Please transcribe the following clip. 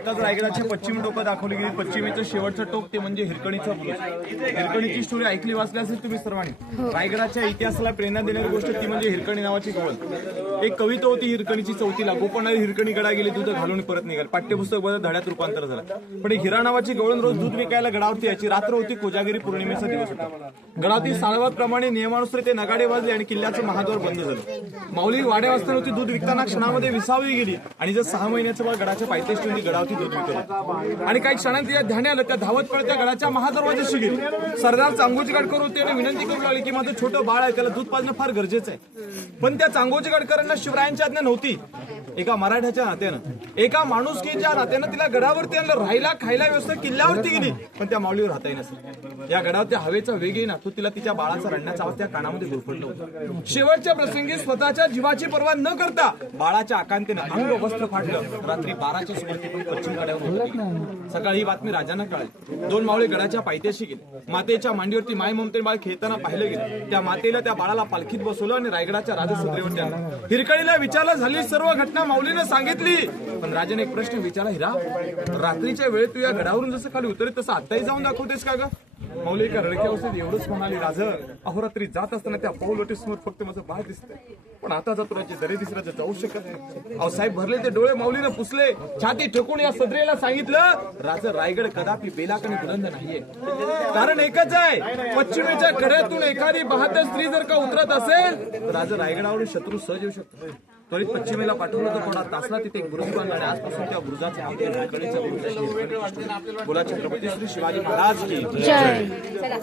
आताच रायगडाच्या पश्चिम टोकं दाखवली गेली. पश्चिमेचं शेवटचं टोक ते म्हणजे हिरकणीचा बुरुज. हिरकणीची स्टोरी ऐकली वाचली असेल तुम्ही सर्वांनी. रायगडाच्या इतिहासाला प्रेरणा देणारी गोष्ट ती म्हणजे हिरकणी नावाची गवळ. एक कविता होती हिरकणीची चौथीला, गोपणारी हिरकणी गडा गेली दूध घालून परत निघाल. पाठ्यपुस्तक बदल धड्यात रूपांतर झालं. पण एक हिरा नावाची गवळण रोज दूध विकायला गडावरती याची. रात्र होती, कोजागिरी पौर्णिमेचा दिवस होता. गडावरती साळवाप्रमाणे नियमानुसार ते नगाडे वाजले आणि किल्ल्याचं महाद्वार बंद झालं. माऊली वाड्या वाजता होती. दूध विकताना क्षणामध्ये विसावली गेली आणि जर 6 महिन्याचं बाळ गडाच्या पायथ्याशी होती. गडावरती दूध विकत आणि काही क्षणांत तिच्या ध्यानी आलं. त्या धावत पडत त्या गडाच्या महादरवाजाशी गेली. सरदार चांगोजी गडकर होते आणि विनंती करू लागली की माझं छोटं बाळ आहे, त्याला दूध पाजणं फार गरजेचं आहे. पण त्या चांगोजी गडकरांना शिवरायांची आज्ञा नव्हती. एका मराठ्याच्या नात्यानं, एका माणुसकीच्या नात्यानं तिला गडावरती आणलं. राहायला खायला व्यवस्था किल्ल्यावरती गेली, पण त्या माऊलीवर राहता येईना. या गडावर त्या हवेचा वेग येईना. तो तिला तिच्या बाळाचा रडण्याचा आवाज त्या कानामध्ये गुरफटला होता. शेवटच्या प्रसंगी स्वतःच्या जीवाची पर्वा न करता बाळाच्या आकांतीनं अंग वस्त्र फाटलं. रात्री 12च्या सुमारास पण पश्चिम कड्यावर होती. सकाळी ही बातमी राजांना कळाली. 2 मावळे गडाच्या पायथ्याशी गेले. मातेच्या मांडीवरती माय ममते बाळ खेळताना पाहिलं गेलं. त्या मातेला त्या बाळाला पालखीत बसवलं आणि रायगडाच्या राजसत्रेवरती आणलं. हिरकणीला विचारलं झाली सर्व घटना माऊलीनं सांगितली. पण राजाने एक प्रश्न विचारला, हिरा रात्रीच्या वेळेत तू या गडावरून जसं खाली उतरत तसं आताही जाऊन दाखवतेस का ग? माऊली एका रडक्या अवस्थेत एवढंच म्हणाली, राज अहोरात्री जात असताना त्या पाऊलवाटी समोर फक्त माझं बाळ दिसतंय, पण आता जर तुला दरे दिसराचं जाऊ शकत नाही. अहो साहेब भरले ते डोळे माऊलीनं पुसले. छाती ठोकून या सदरेला सांगितलं, राज रायगड कदापि बेलाकणी बुलंद नाहीये. कारण एकच आहे, पश्चिमेच्या कड्यातून एखादी 72 स्त्री जर का उतरत असेल तर राज रायगडावरून शत्रू सहज येऊ शकतो. त्वरित पश्चिमेला पाठवलं तर थोडा तासला तिथे एक बुरुज बांधला आणि आजपासून त्या बुरुजाचं नाव हिरकणीचं बुरुज. बोला छत्रपती श्री शिवाजी महाराज की जय.